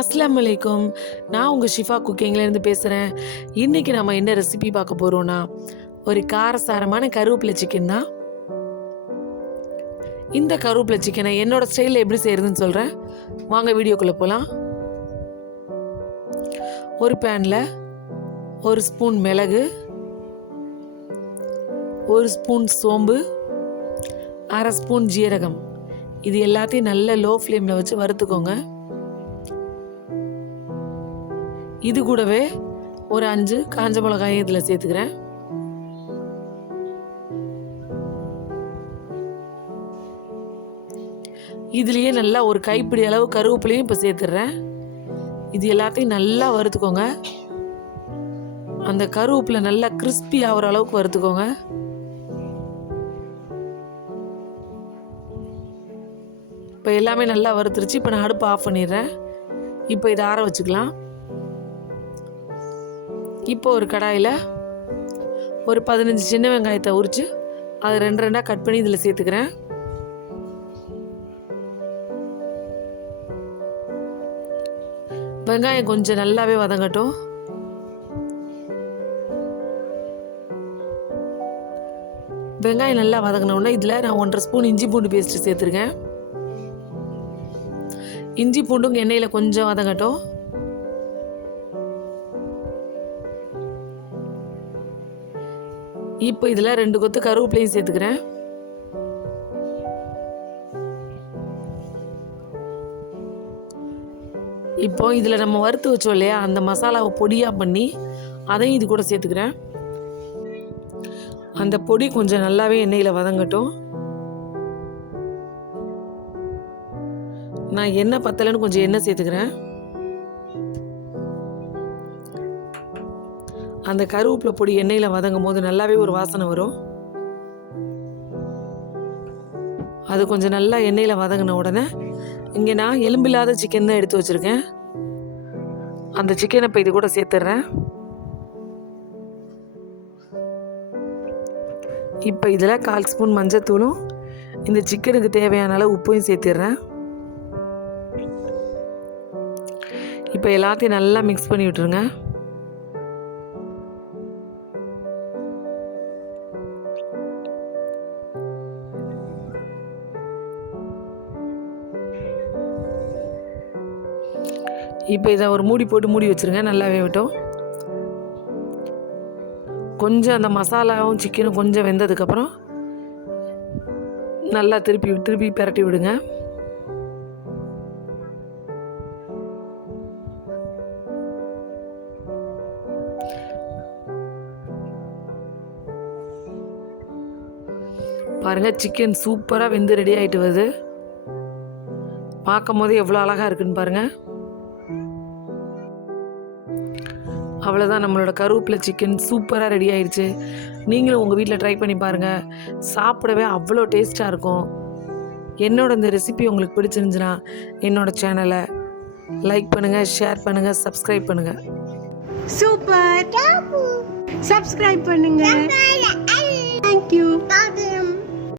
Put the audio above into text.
அஸ்ஸலாமு அலைக்கும். நான் உங்கள் ஷிஃபா குக்கிங்லேருந்து பேசுகிறேன். இன்றைக்கி நம்ம என்ன ரெசிபி பார்க்க போகிறோன்னா, ஒரு காரசாரமான கருவேப்பிலை சிக்கன் தான். இந்த கருவேப்பிலை சிக்கனை என்னோடய ஸ்டைலில் எப்படி செய்கிறதுன்னு சொல்கிறேன். வாங்க வீடியோக்குள்ளே போகலாம். ஒரு பேனில் 1 ஸ்பூன் மிளகு, 1 ஸ்பூன் சோம்பு, 1/2 ஸ்பூன் ஜீரகம், இது எல்லாத்தையும் நல்ல லோ ஃப்ளேமில் வச்சு வறுத்துக்கோங்க. இது கூடவே ஒரு 5 காஞ்ச மிளகாயும் இதில் சேர்த்துக்கிறேன். இதுலேயே நல்லா ஒரு கைப்பிடி அளவு கருவேப்பிலையும் இப்போ சேர்த்துடுறேன். இது எல்லாத்தையும் நல்லா வறுத்துக்கோங்க. அந்த கருவேப்பிலை நல்லா கிறிஸ்பி ஆகிற அளவுக்கு வறுத்துக்கோங்க. இப்போ எல்லாமே நல்லா வறுத்துருச்சு. இப்போ நான் அடுப்பு ஆஃப் பண்ணிடுறேன். இப்போ இதை ஆற வச்சுக்கலாம். இப்போ ஒரு கடாயில் ஒரு 15 சின்ன வெங்காயத்தை உரித்து அதை 2 கட் பண்ணி இதில் சேர்த்துக்கிறேன். வெங்காயம் கொஞ்சம் நல்லாவே வதங்கட்டும். வெங்காயம் நல்லா வதங்கினோடனே இதில் நான் 1/2 ஸ்பூன் இஞ்சி பூண்டு பேஸ்ட்டு சேர்த்துருக்கேன். இஞ்சி பூண்டும் எண்ணெயில் கொஞ்சம் வதங்கட்டும். இப்போ இதில் 2 கொத்து கருவேப்பிலையும் சேர்த்துக்கிறேன். இப்போ இதில் நம்ம வறுத்து வச்சோம் இல்லையா, அந்த மசாலாவை பொடியாக பண்ணி அதையும் இது கூட சேர்த்துக்கிறேன். அந்த பொடி கொஞ்சம் நல்லாவே எண்ணெயில் வதங்கட்டும். நான் எண்ணெய் பத்தலைன்னு கொஞ்சம் எண்ணெய் சேர்த்துக்கிறேன். அந்த கருவேப்பிலை பொடி எண்ணெயில் வதங்கும் போது நல்லாவே ஒரு வாசனை வரும். அது கொஞ்சம் நல்லா எண்ணெயில் வதங்கின உடனே இங்கே நான் எலும்பில்லாத சிக்கன் தான் எடுத்து வச்சுருக்கேன். அந்த சிக்கனை இப்போ இது கூட சேர்த்துட்றேன். இப்போ இதில் 1/4 ஸ்பூன் மஞ்சத்தூளும் இந்த சிக்கனுக்கு தேவையான அளவு உப்பையும் சேர்த்துடுறேன். இப்போ எல்லாத்தையும் நல்லா மிக்ஸ் பண்ணி விட்டுருங்க. இப்போ இதை ஒரு மூடி போட்டு மூடி வச்சுருங்க. நல்லாவே விட்டோம். கொஞ்சம் அந்த மசாலாவும் சிக்கனும் கொஞ்சம் வெந்ததுக்கப்புறம் நல்லா திருப்பி பிரட்டி விடுங்க. பாருங்கள், சிக்கன் சூப்பராக வெந்து ரெடி ஆகிட்டு வருது. பார்க்கும் போது எவ்வளோ அழகாக இருக்குன்னு பாருங்கள். அவ்வளோதான், நம்மளோட கருவேப்பிலை சிக்கன் சூப்பராக ரெடி ஆயிடுச்சு. நீங்களும் உங்கள் வீட்டில் ட்ரை பண்ணி பாருங்கள். சாப்பிடவே அவ்வளோ டேஸ்ட்டாக இருக்கும். என்னோட இந்த ரெசிபி உங்களுக்கு பிடிச்சிருந்துச்சுன்னா என்னோட சேனலை லைக் பண்ணுங்கள், ஷேர் பண்ணுங்கள், சப்ஸ்கிரைப் பண்ணுங்கள். சூப்பர், சப்ஸ்கிரைப் பண்ணுங்கள். தேங்க்யூ.